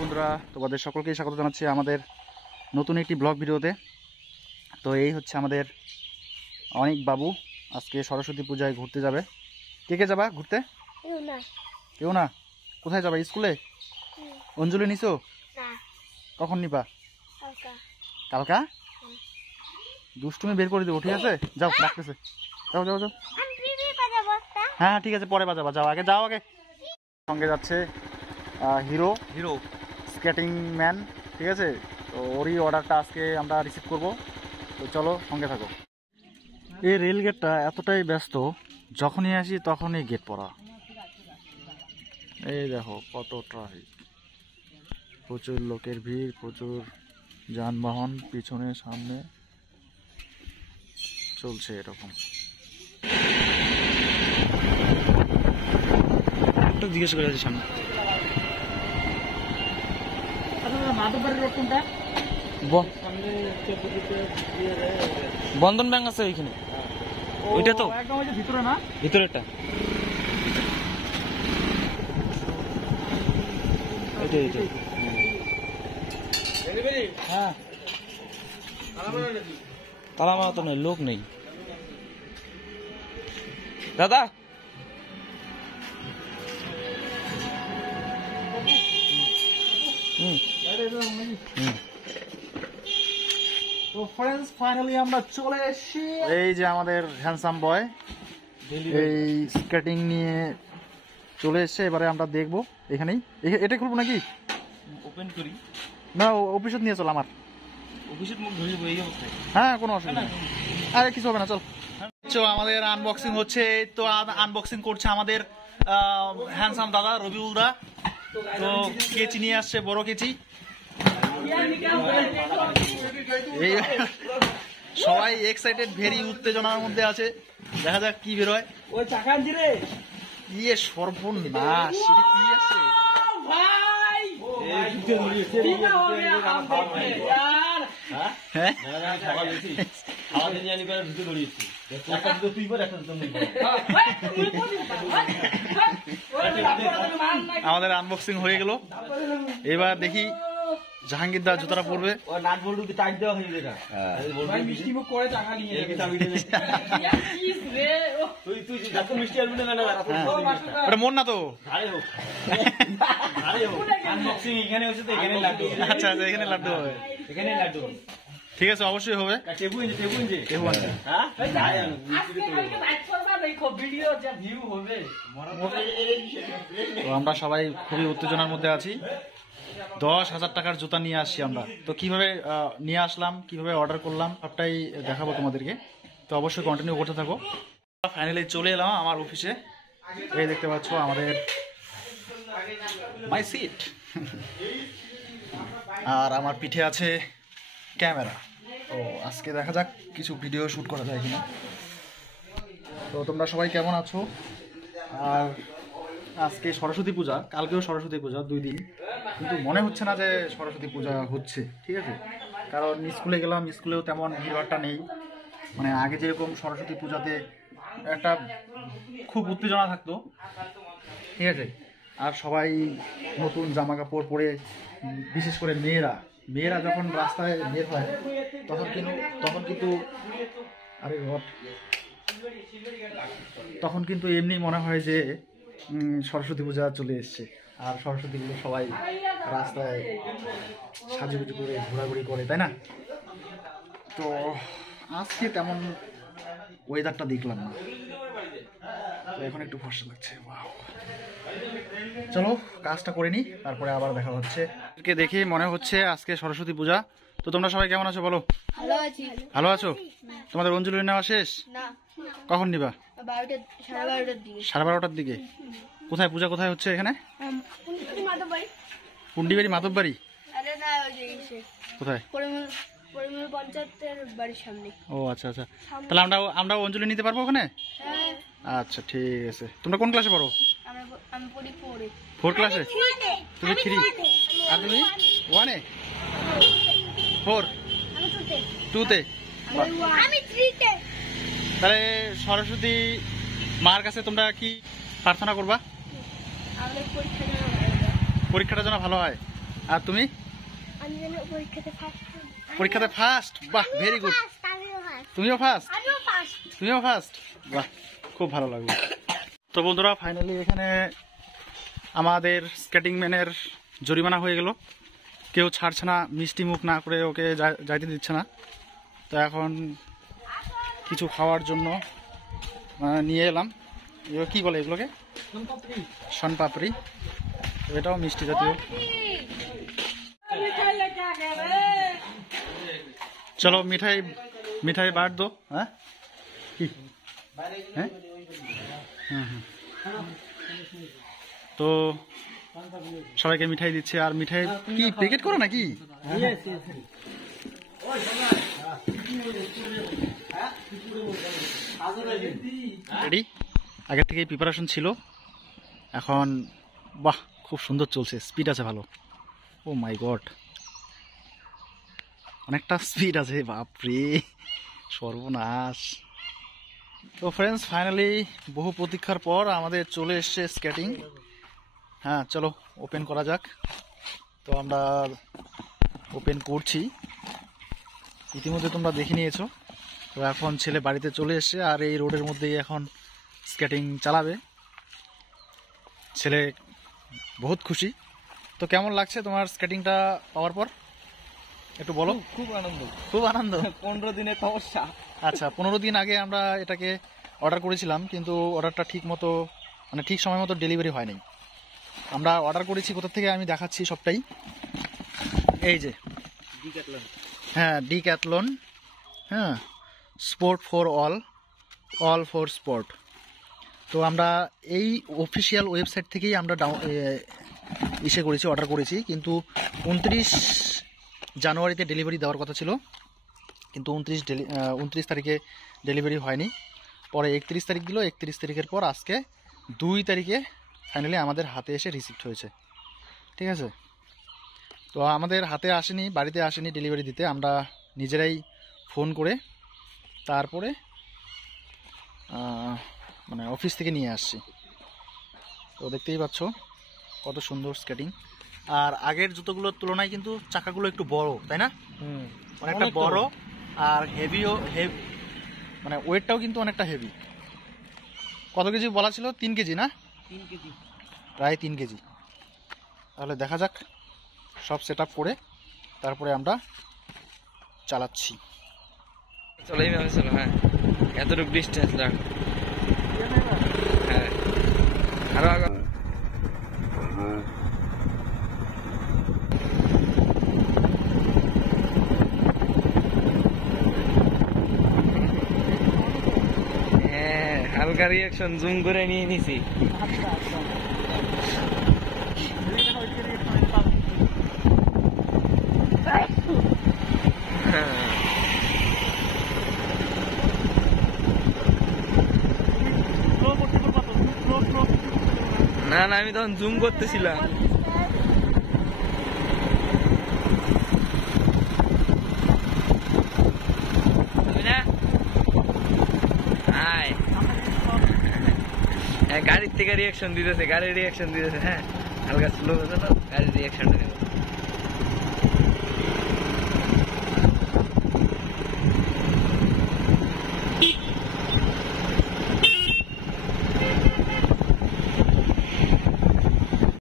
বন্ধুরা, তোমাদের সকলকে স্বাগত জানাচ্ছি আমাদের নতুন একটি ব্লগ ভিডিওতে। তো এই হচ্ছে আমাদের অনেক বাবু আজকে সরস্বতী পূজায় ঘুরতে যাবে। কে কে যাবা ঘুরতে? কেউ না। কোথায় যাবা? স্কুলে? অঞ্জলি নিছো? কখন নিবা? কালকা? দুষ্টুমি বের করে দেবো, ঠিক আছে? যাও, ডাকতেছে। যাও যাও যাও। হ্যাঁ ঠিক আছে, পরে বাজাবা। যাও আগে, যাও আগে। সঙ্গে যাচ্ছে হিরো স্কেটিং ম্যান, ঠিক আছে? তো ওরই অর্ডারটা আজকে আমরা রিসিভ করব। তো চলো সঙ্গে থাকো। এই রেল গেটটা এতটাই ব্যস্ত, যখনই আসি তখনই গেট পড়া। এই দেখো কত ট্রাফিক, প্রচুর লোকের ভিড়, প্রচুর যানবাহন পিছনে সামনে চলছে এরকম। জিজ্ঞেস করে আছি সামনে বন্ধন ব্যাংক আছে ওইখানে, ওইটা তো একদম ভিতরে না, ভিতরেরটা। হ্যাঁ তালা মারা তো নেই, লোক নেই দাদা। তো फ्रेंड्स ফাইনালি আমরা চলে এসেছি। এই যে আমাদের হ্যান্ডসাম বয় এই স্কেটিং নিয়ে চলে এসেছে। এবারে আমরা দেখবো এখানেই। এটা খুলবো নাকি? ওপেন করি না, অফিসে নিয়ে চল। আমার অফিসের মুখ ধরে এই অবস্থায়। হ্যাঁ, কোনো অসুবিধা নেই। আরে কিছু হবে না, চল। আমাদের আনবক্সিং হচ্ছে। তো আনবক্সিং করছে আমাদের হ্যান্ডসাম দাদা রবিউল দা। তো কেচি নিয়ে আসছে, বড় কেচি। এই সবাই এক্সাইটেড, ভেরি উত্তেজনার মধ্যে আছে। দেখা যাক কি বেরোয়। ওই চাকা আনছি রে। ইয়ে সর্বনাশ, সেটা কি আছে? হ্যাঁ আমাদের আনবক্সিং হয়ে গেল। এবার দেখি জাহাঙ্গীর দা জুতাটা পরবে। ওটা মন না তো। আচ্ছা আচ্ছা, এখানে লাড্ডু হবে। ঠিক আছে, অবশ্যই হবে। তো আমরা সবাই খুবই উত্তেজনার মধ্যে আছি। 10,000 টাকার জুতা নিয়ে আসছি আমরা। তো কিভাবে নিয়ে আসলাম, কিভাবে অর্ডার করলাম, সবটাই দেখাবো তোমাদেরকে। তো অবশ্যই কন্টিনিউ করতে থাকো। ফাইনালি চলে এলাম আমার অফিসে। এই দেখতে পাচ্ছ আমাদের মাই সিট। আর আমার পিঠে আছে ক্যামেরা। তো আজকে দেখা যাক কিছু ভিডিও শ্যুট করা যায় কিনা। তো তোমরা সবাই কেমন আছো? আর আজকে সরস্বতী পূজা, কালকেও সরস্বতী পূজা, 2 দিন। কিন্তু মনে হচ্ছে না যে সরস্বতী পূজা হচ্ছে, ঠিক আছে? কারণ স্কুলে গেলাম, স্কুলেও তেমন ভিড়ভাড়টা নেই। মানে আগে যেরকম সরস্বতী পূজাতে একটা খুব উত্তেজনা থাকতো, ঠিক আছে? আর সবাই নতুন জামা কাপড় পরে, বিশেষ করে মেয়েরা যখন রাস্তায় বের হয় তখন কিন্তু এমনি মনে হয় যে সরস্বতী পূজা চলে এসছে। আর সরস্বতী পুজো সবাই রাস্তায় সাজুগুজু করে ঘোরাঘুরি করে, তাই না? তো আজকে তেমন ওয়েদারটা দেখলাম না, তো এখন একটু ফর্সা লাগছে। চলো কাজটা করে নি, তারপরে আবার দেখা হচ্ছে। দেখে মনে হচ্ছে আজকে সরস্বতী পূজা। তো তোমরা সবাই কেমন আছো বলো? ভালো আছো? তোমাদের অঞ্জলি নেওয়া শেষ? কখন নিবা? 12:30টার দিকে। কোথায় পূজা, কোথায় হচ্ছে? এখানে পুন্ডিবাড়ি, মাধববাড়ি। কোথায়? ও আচ্ছা আচ্ছা, তাহলে আমরা অঞ্জলি নিতে পারবো ওখানে? আচ্ছা ঠিক আছে। তোমরা কোন ক্লাসে পড়ো? 4 ক্লাসে। তুমি 3 আর তুমি 1 এ? 4 2তে। তাহলে সরস্বতী মার কাছে তোমরা কি প্রার্থনা করবা? পরীক্ষাটা যেন ভালো হয়। আর তুমি? আমি যেন পরীক্ষাতে ফার্স্ট? বাহ, ভেরি গুড। তুমিও ফার্স্ট? তুমিও ফার্স্ট? বাহ, খুব ভালো লাগলো। তো বন্ধুরা, ফাইনালি এখানে আমাদের স্কেটিং ম্যানের জরিমানা হয়ে গেল। কেউ ছাড়ছে না, মিষ্টি মুখ না করে ওকে যাইতে দিচ্ছে না। তো এখন কিছু খাওয়ার জন্য নিয়ে এলাম। এগুলো কী বলে এগুলোকে? শনপাপড়ি। এটাও মিষ্টি জাতীয়। চলো মিঠাই বাঁট দো। হ্যাঁ, কি? হ্যাঁ, তো সবাইকে মিঠাই দিচ্ছে। আর মিঠাই কি প্যাকেট করো নাকি? রেডি? আগের থেকেই প্রিপারেশন ছিল। এখন বাহ, খুব সুন্দর চলছে, স্পিড আছে ভালো। ও মাই গড, অনেকটা স্পিড আছে, বাপরে সর্বনাশ। তো ফ্রেন্ডস, ফাইনালি বহু প্রতীক্ষার পর আমাদের চলে এসছে স্কেটিং। হ্যাঁ, চলো ওপেন করা যাক। তো আমরা ওপেন করছি, ইতিমধ্যে তোমরা দেখে নিয়েছো। তো এখন ছেলে বাড়িতে চলে এসছে আর এই রোডের মধ্যেই এখন স্কেটিং চালাবে। ছেলে বহুত খুশি। তো কেমন লাগছে তোমার স্কেটিংটা পাওয়ার পর? একটু বলো। খুব আনন্দ। খুব আনন্দ। 15 দিনের তপস্যা। আচ্ছা, 15 দিন আগে আমরা এটাকে অর্ডার করেছিলাম, কিন্তু অর্ডারটা ঠিক মতো মানে ঠিক সময় মতো ডেলিভারি হয়নি। আমরা অর্ডার করেছি কোথা থেকে আমি দেখাচ্ছি সবটাই। এই যে হ্যাঁ, ডিক্যাথলন। হ্যাঁ, sport for all for sport. তো আমরা এই অফিসিয়াল ওয়েবসাইট থেকেই আমরা অর্ডার করেছি, কিন্তু 29 জানুয়ারিতে ডেলিভারি দেওয়ার কথা ছিল, কিন্তু 29 তারিখে ডেলিভারি হয়নি। পরে 31 তারিখ দিল। 31 তারিখের পর আজকে 2 তারিখে ফাইনালি আমাদের হাতে এসে রিসিভড হয়েছে। ঠিক আছে, তো আমাদের হাতে আসেনি, বাড়িতে আসেনি ডেলিভারি দিতে। আমরা নিজেরাই ফোন করে তারপরে মানে অফিস থেকে নিয়ে আসছি। তো দেখতেই পাচ্ছ কত সুন্দর স্কেটিং। আর আগের জুতোগুলোর তুলনায় কিন্তু চাকাগুলো একটু বড়, তাই না? অনেকটা বড়। আর হেভিও মানে ওয়েটটাও কিন্তু অনেকটা হেভি। কত কেজি বলা ছিল? 3 কেজি না? 3 কেজি, প্রায় 3 কেজি। তাহলে দেখা যাক, সব সেট আপ করে তারপরে আমরা চালাচ্ছি। চলেই আমি চলো। হ্যাঁ, এতটুকু ডিস্টেন্স রাখ। হ্যাঁ, আরো আগে। হ্যাঁ, হালকা রিয়াকশন জুম করে নিয়ে নিছি। না না, আমি তখন জুম করতেছিলাম। গাড়ির থেকে রিয়াকশন দিতেছে, গাড়ির রিয়াকশন দিতেছে। হ্যাঁ, হালকা স্লো গাড়ির রিয়াকশন